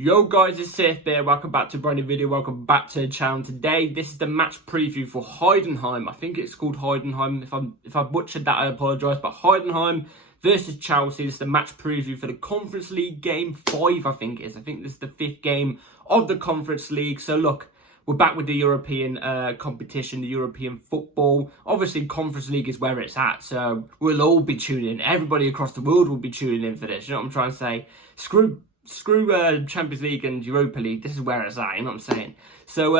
Yo guys, it's Safe here. Welcome back to a brand new video. Welcome back to the channel. Today, this is the match preview for Heidenheim. I think it's called Heidenheim. If I butchered that, I apologise. But Heidenheim versus Chelsea. This is the match preview for the Conference League game 5, I think it is. I think this is the 5th game of the Conference League. So look, we're back with the European competition, the European football. Obviously, Conference League is where it's at. So we'll all be tuning in. Everybody across the world will be tuning in for this. You know what I'm trying to say? Screw Champions League and Europa League. This is where it's at, you know what I'm saying? So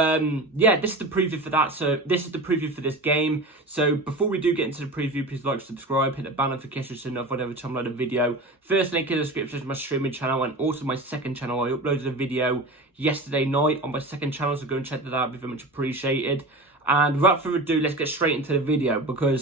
yeah, this is the preview for that. So this is the preview for this game. So before we do get into the preview, please like, subscribe, hit the bell notification so you know whenever I upload a video. First link in the description is my streaming channel and also my second channel. I uploaded a video yesterday night on my second channel, so go and check that out. It'd be very much appreciated. And without further ado, let's get straight into the video, because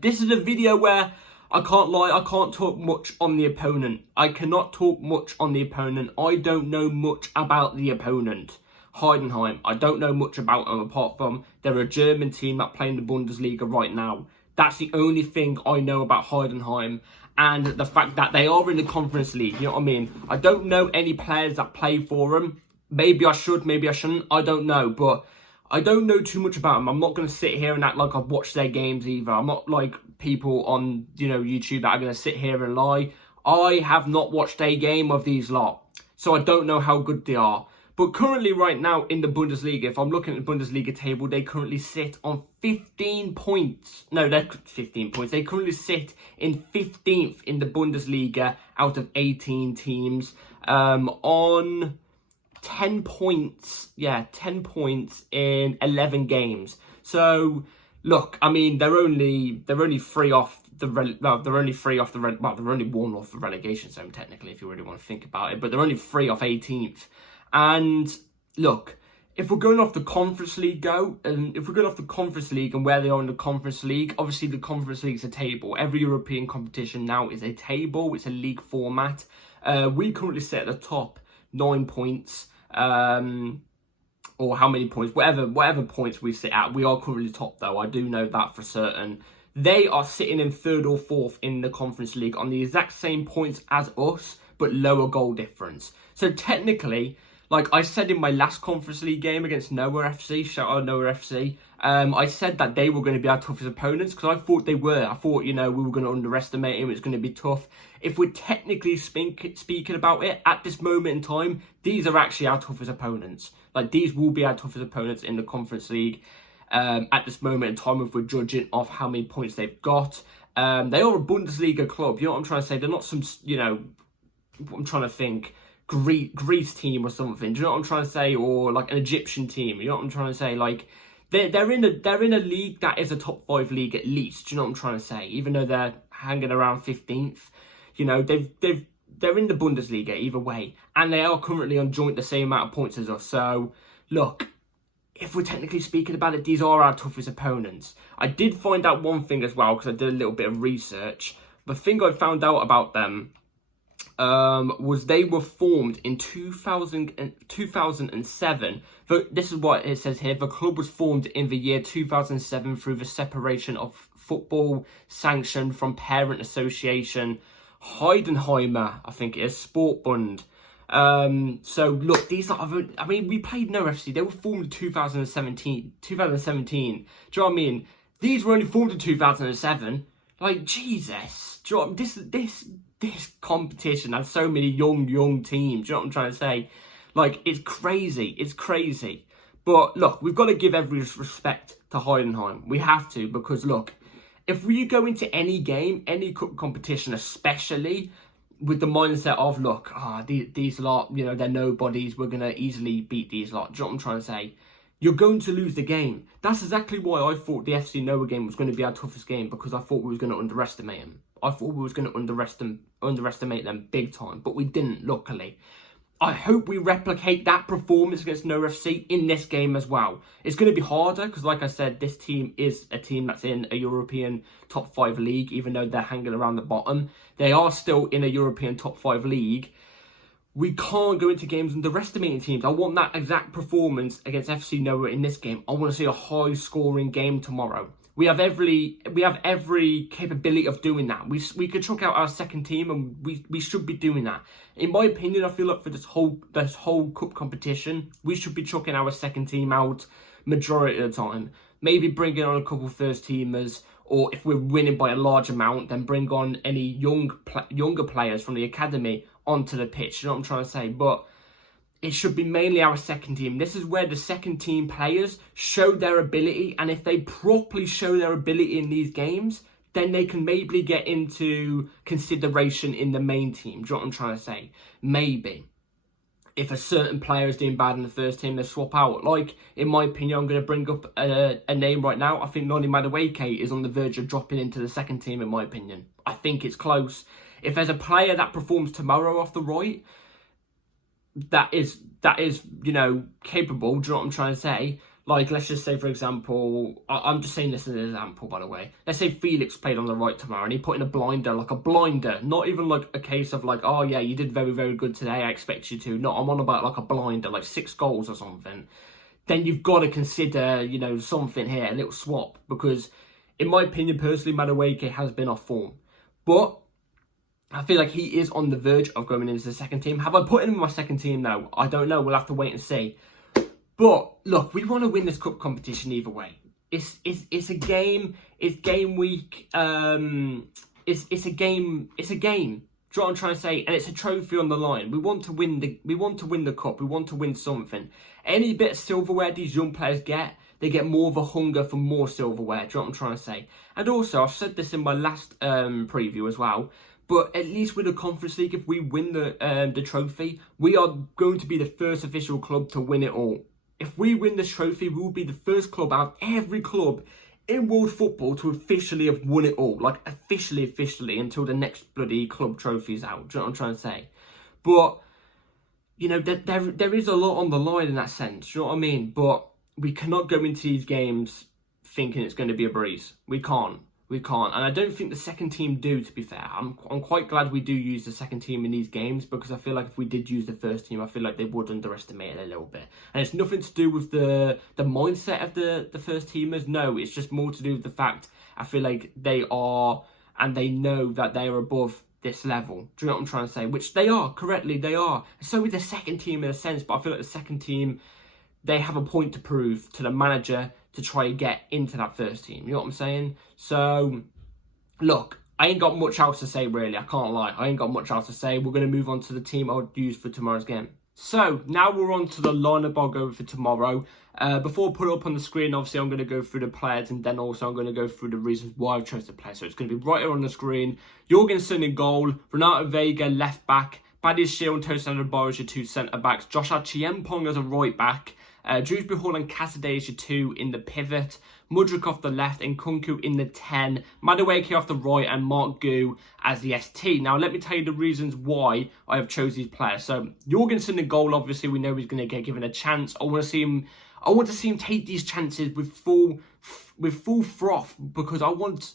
this is a video where I can't lie, I can't talk much on the opponent. I cannot talk much on the opponent. I don't know much about the opponent. Heidenheim, I don't know much about them apart from they're a German team that play in the Bundesliga right now. That's the only thing I know about Heidenheim, and the fact that they are in the Conference League, you know what I mean? I don't know any players that play for them. Maybe I should, maybe I shouldn't, I don't know, but I don't know too much about them. I'm not going to sit here and act like I've watched their games either. I'm not like people on, YouTube that are going to sit here and lie. I have not watched a game of these lot, so I don't know how good they are. But currently right now in the Bundesliga, if I'm looking at the Bundesliga table, they currently sit on 15 points. No, they're 15 points. They currently sit in 15th in the Bundesliga out of 18 teams on 10 points, 10 points in 11 games. So look, I mean, they're only 3 off the they're only 1 off the relegation zone technically, if you really want to think about it, but they're only 3 off 18th. And look, if we're going off the Conference League and where they are in the Conference League, obviously the Conference League is a table. Every European competition now is a table. It's a league format. We currently sit at the top 9 points, or how many points, whatever points we sit at. We are currently top though, I do know that for certain. They are sitting in 3rd or 4th in the Conference League on the exact same points as us, but lower goal difference. So technically, like I said in my last Conference League game against Noah FC, shout out Noah FC, I said that they were going to be our toughest opponents, because I thought they were. I thought, we were going to underestimate him. It's going to be tough. If we're technically speaking about it, at this moment in time, these are actually our toughest opponents. Like, these will be our toughest opponents in the Conference League at this moment in time, if we're judging off how many points they've got. They are a Bundesliga club. You know what I'm trying to say? They're not some, I'm trying to think, Greece team or something. Do you know what I'm trying to say? Or like an Egyptian team. You know what I'm trying to say? Like, they're in a league that is a top 5 league at least. Do you know what I'm trying to say? Even though they're hanging around 15th, they're in the Bundesliga either way, and they are currently on joint the same amount of points as us. So look, if we're technically speaking about it, these are our toughest opponents. I did find out one thing as well, because I did a little bit of research. The thing I found out about them was they were formed in 2007. This is what it says here. The club was formed in the year 2007 through the separation of football sanctioned from parent association Heidenheimer, I think it is, Sportbund. So look, these are, I mean, we played No FC. They were formed in 2017. Do you know what I mean? These were only formed in 2007. Like, Jesus. Do you know what, this competition has so many young teams. Do you know what I'm trying to say? Like, it's crazy. It's crazy. But look, we've got to give every respect to Heidenheim. We have to, because look, if we go into any game, any competition, especially with the mindset of, look, these lot, they're nobodies, we're going to easily beat these lot. Do you know what I'm trying to say? You're going to lose the game. That's exactly why I thought the FC Noah game was going to be our toughest game, because I thought we was going to underestimate them. I thought we was going to underestimate them big time, but we didn't, luckily. I hope we replicate that performance against No FC in this game as well. It's going to be harder because, like I said, this team is a team that's in a European top 5 league, even though they're hanging around the bottom. They are still in a European top 5 league. We can't go into games underestimating teams. I want that exact performance against FC Noah in this game. I want to see a high-scoring game tomorrow. we have every capability of doing that. We could chuck out our second team, and we should be doing that. In my opinion, I feel like for this whole cup competition, we should be chucking our second team out majority of the time. Maybe bringing on a couple first teamers, or if we're winning by a large amount, then bring on any younger players from the academy onto the pitch. You know what I'm trying to say? But it should be mainly our second team. This is where the second team players show their ability, and if they properly show their ability in these games, then they can maybe get into consideration in the main team. Do you know what I'm trying to say? Maybe. If a certain player is doing bad in the first team, they swap out. Like, in my opinion, I'm going to bring up a name right now. I think Noni Madueke is on the verge of dropping into the second team, in my opinion. I think it's close. If there's a player that performs tomorrow off the right, that is, you know, capable, do you know what I'm trying to say? Like, let's just say, for example, I'm just saying this as an example, by the way. Let's say Felix played on the right tomorrow and he put in a blinder, not even like a case of like, oh yeah, you did very, very good today, I expect you to. No, I'm on about like a blinder, like 6 goals or something. Then you've got to consider, you know, something here, a little swap. Because, in my opinion, personally, Madueke has been off form. But I feel like he is on the verge of going into the second team. Have I put him in my second team now? I don't know. We'll have to wait and see. But look, we want to win this cup competition either way. It's a game. It's game week. It's a game. Do you know what I'm trying to say? And it's a trophy on the line. We want to win the cup. We want to win something. Any bit of silverware these young players get, they get more of a hunger for more silverware. Do you know what I'm trying to say? And also, I've said this in my last preview as well. But at least with the Conference League, if we win the trophy, we are going to be the first official club to win it all. If we win this trophy, we will be the first club out of every club in world football to officially have won it all. Like, officially, until the next bloody club trophy is out. Do you know what I'm trying to say? But, you know, there is a lot on the line in that sense. Do you know what I mean? But we cannot go into these games thinking it's going to be a breeze. We can't. And I don't think the second team do, to be fair. I'm quite glad we do use the second team in these games, because I feel like if we did use the first team, I feel like they would underestimate it a little bit. And it's nothing to do with the mindset of the first teamers. No, it's just more to do with the fact I feel like they are, and they know that they are above this level. Do you know what I'm trying to say? Which they are, correctly, they are. So with the second team in a sense, but I feel like the second team, they have a point to prove to the manager to try and get into that first team. You know what I'm saying? So, look, I ain't got much else to say, really. I can't lie. I ain't got much else to say. We're going to move on to the team I would use for tomorrow's game. So, now we're on to the lineup I'll go for tomorrow. Before I put it up on the screen, obviously, I'm going to go through the players, and then also I'm going to go through the reasons why I've chosen to play. So, it's going to be right here on the screen. Jorgensen in goal. Renato Vega, left back. Badish Shield and Tosin Adebayo as your 2 centre-backs. Joshua Chiempong as a right back. Drewsbury Hall and Cassidy as your 2 in the pivot. Mudryk off the left and Kunku in the 10. Madueke off the right and Mark Gu as the ST. Now, let me tell you the reasons why I have chose these players. So, Jorgensen in goal, obviously, we know he's going to get given a chance. I want to see him take these chances with full froth, because I want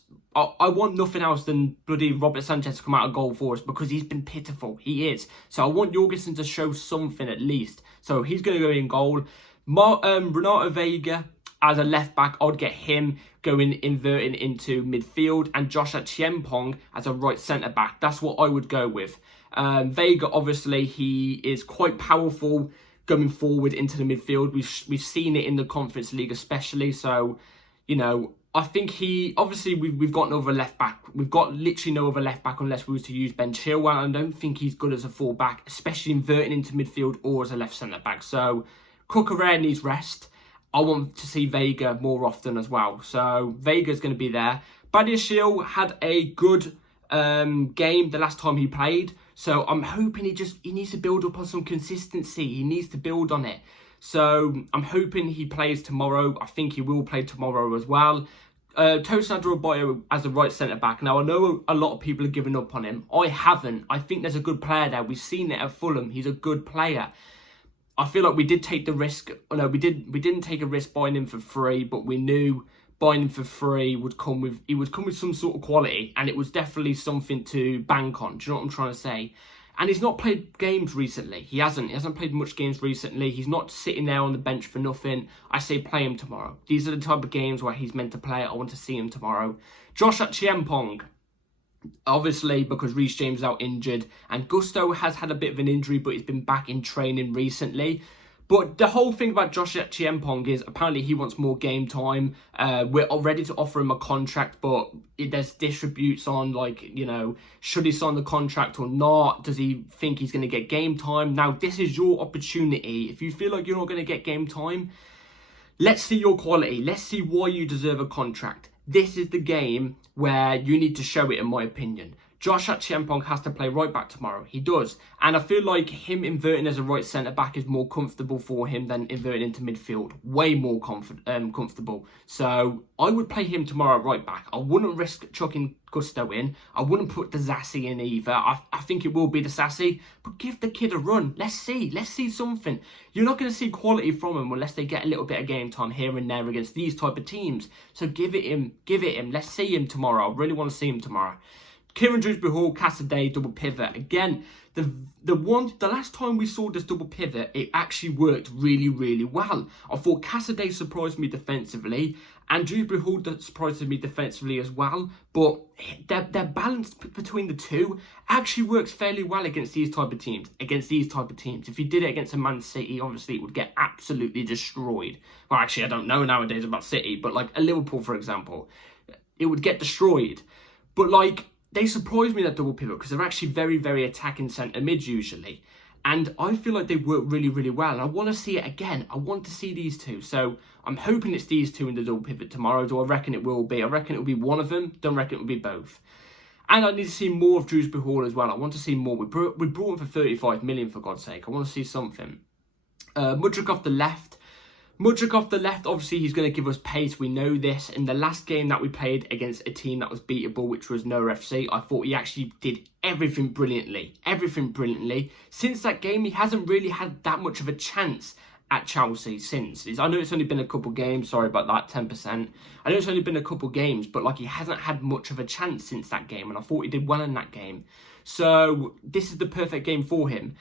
nothing else than bloody Robert Sanchez to come out of goal for us, because he's been pitiful. He is. So I want Jorgensen to show something at least. So he's going to go in goal. Renato Vega as a left back, I'd get him inverting into midfield, and Joshua Chiempong as a right centre back. That's what I would go with. Vega, obviously, he is quite powerful going forward into the midfield. We've seen it in the Conference League especially. So, you know, I think we've got no other left back. We've got literally no other left back unless we was to use Ben Chilwell. I don't think he's good as a full back, especially inverting into midfield or as a left centre back. So Cucurella needs rest. I want to see Vega more often as well. So Vega's going to be there. Badiashile had a good game the last time he played. So I'm hoping he needs to build up on some consistency. He needs to build on it. So I'm hoping he plays tomorrow. I think he will play tomorrow as well. Tosin Adebayo as the right centre-back. Now, I know a lot of people are giving up on him. I haven't. I think there's a good player there. We've seen it at Fulham. He's a good player. I feel like we did take the risk. No, we didn't take a risk buying him for free, but we knew buying him for free would come with some sort of quality, and it was definitely something to bank on. Do you know what I'm trying to say? And he's not played games recently. He hasn't played much games recently. He's not sitting there on the bench for nothing. I say play him tomorrow. These are the type of games where he's meant to play. I want to see him tomorrow. Josh Chiempong. Obviously, because Reece James is out injured. And Gusto has had a bit of an injury, but he's been back in training recently. But the whole thing about Josh Chiempong is apparently he wants more game time. We're ready to offer him a contract, but there's disputes on, like, you know, should he sign the contract or not? Does he think he's going to get game time? Now, this is your opportunity. If you feel like you're not going to get game time, let's see your quality. Let's see why you deserve a contract. This is the game where you need to show it, in my opinion. Josh Chiempong has to play right back tomorrow. He does. And I feel like him inverting as a right centre-back is more comfortable for him than inverting into midfield. Way more comfortable. So I would play him tomorrow at right back. I wouldn't risk chucking Gusto in. I wouldn't put the Sassy in either. I think it will be the Sassy. But give the kid a run. Let's see. Let's see something. You're not going to see quality from him unless they get a little bit of game time here and there against these type of teams. So give it him. Give it him. Let's see him tomorrow. I really want to see him tomorrow. Kieran Dewsbury-Hall, Cassidy, double pivot. Again, the last time we saw this double pivot, it actually worked really, really well. I thought Cassidy surprised me defensively, and Dewsbury-Hall surprised me defensively as well. But their balance between the two actually works fairly well against these type of teams. If you did it against a Man City, obviously it would get absolutely destroyed. Well, actually, I don't know nowadays about City, but like a Liverpool, for example, it would get destroyed. But like, they surprised me, that double pivot, because they're actually very, very attacking centre mids usually. And I feel like they work really, really well. And I want to see it again. I want to see these two. So I'm hoping it's these two in the double pivot tomorrow. Do I reckon it will be? I reckon it will be one of them. Don't reckon it will be both. And I need to see more of Dewsbury-Hall as well. I want to see more. We brought him for 35 million, for God's sake. I want to see something. Mudryk off the left. Obviously, he's going to give us pace. We know this. In the last game that we played against a team that was beatable, which was Nora FC, I thought he actually did everything brilliantly. Since that game, he hasn't really had that much of a chance at Chelsea since. I know it's only been a couple games. Sorry about that, 10%. I know it's only been a couple games, but like, he hasn't had much of a chance since that game, and I thought he did well in that game. So this is the perfect game for him.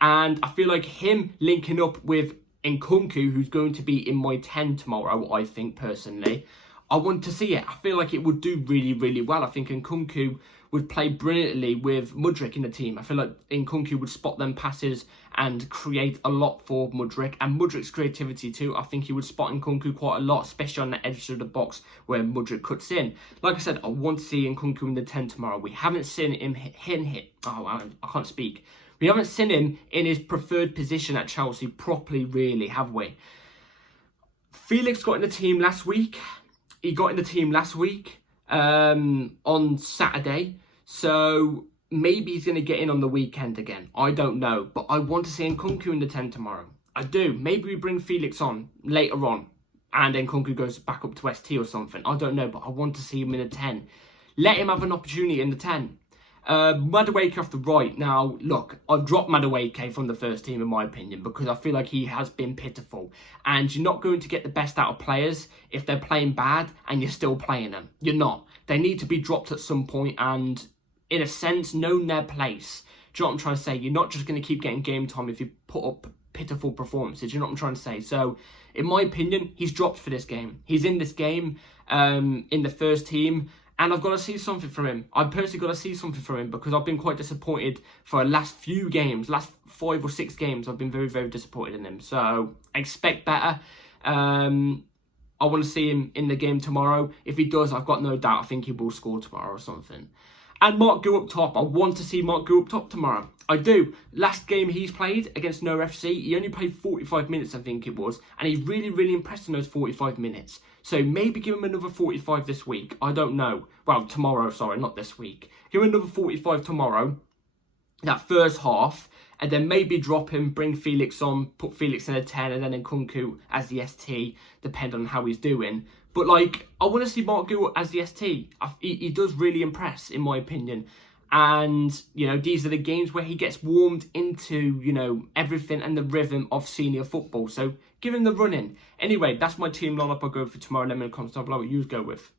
And I feel like him linking up with Nkunku, who's going to be in my 10 tomorrow, I think, personally, I want to see it. I feel like it would do really, really well. I think Nkunku would play brilliantly with Mudryk in the team. I feel like Nkunku would spot them passes and create a lot for Mudryk. And Mudryk's creativity too. I think he would spot Nkunku quite a lot, especially on the edge of the box where Mudryk cuts in. Like I said, I want to see Nkunku in the 10 tomorrow. We haven't seen him hit. Oh, I can't speak. We haven't seen him in his preferred position at Chelsea properly, really, have we? Felix got in the team last week. He got in the team last week on Saturday. So maybe he's going to get in on the weekend again. I don't know. But I want to see Nkunku in the 10 tomorrow. I do. Maybe we bring Felix on later on. And then Nkunku goes back up to ST or something. I don't know. But I want to see him in the 10. Let him have an opportunity in the 10. Madueke off the right. Now, look, I've dropped Madueke from the first team, in my opinion, because I feel like he has been pitiful. And you're not going to get the best out of players if they're playing bad and you're still playing them. You're not. They need to be dropped at some point and, in a sense, known their place. Do you know what I'm trying to say? You're not just going to keep getting game time if you put up pitiful performances. You know what I'm trying to say? So, in my opinion, he's dropped for this game. He's in this game in the first team. And I've got to see something from him. I've personally got to see something from him because I've been quite disappointed for the last few games. Last 5 or 6 games, I've been very, very disappointed in him. So, I expect better. I want to see him in the game tomorrow. If he does, I've got no doubt. I think he will score tomorrow or something. And Mark Gu up top. I want to see Mark Gu up top tomorrow. I do. Last game he's played against No FC, he only played 45 minutes, I think it was. And he really, really impressed in those 45 minutes. So maybe give him another 45 this week. I don't know. Well, tomorrow, sorry, not this week. Give him another 45 tomorrow. That first half. And then maybe drop him, bring Felix on, put Felix in a 10, and then Nkunku as the ST, depending on how he's doing. But, like, I want to see Mark Gu as the ST. He does really impress, in my opinion. And, you know, these are the games where he gets warmed into, you know, everything and the rhythm of senior football. So, give him the run-in. Anyway, that's my team lineup I'll go for tomorrow. Let me know in the comments down below what you go with.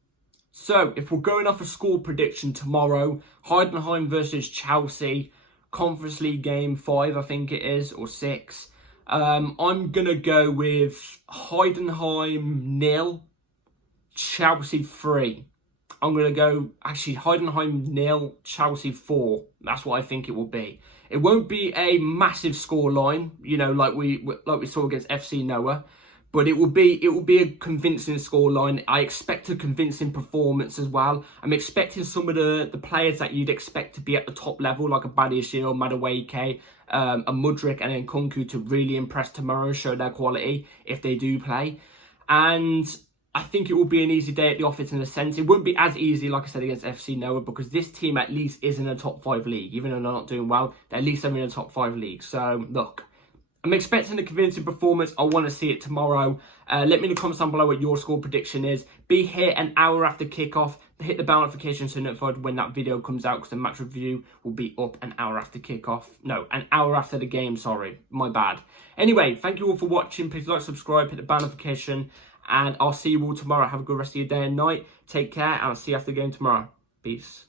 So, if we're going off a score prediction tomorrow, Heidenheim versus Chelsea, Conference League game 5, I think it is, or 6. I'm going to go with Heidenheim 0, Chelsea 3. I'm going to go, actually, Heidenheim 0, Chelsea 4. That's what I think it will be. It won't be a massive scoreline, you know, like we saw against FC Noah, but it will be a convincing scoreline. I expect a convincing performance as well. I'm expecting some of the players that you'd expect to be at the top level, like a Badiashile, Madueke, a Mudryk, and then Kunku to really impress tomorrow and show their quality if they do play. And I think it will be an easy day at the office in a sense. It won't be as easy, like I said, against FC Noah, because this team at least is in a top 5 league. Even though they're not doing well, at least they're in a top 5 league. So, look, I'm expecting a convincing performance. I want to see it tomorrow. Let me in the comments down below what your score prediction is. Be here an hour after kickoff. Hit the bell notification so notified when that video comes out, because the match review will be up an hour after kickoff. No, an hour after the game, sorry. My bad. Anyway, thank you all for watching. Please like, subscribe, hit the bell notification. And I'll see you all tomorrow. Have a good rest of your day and night. Take care, and I'll see you after the game tomorrow. Peace.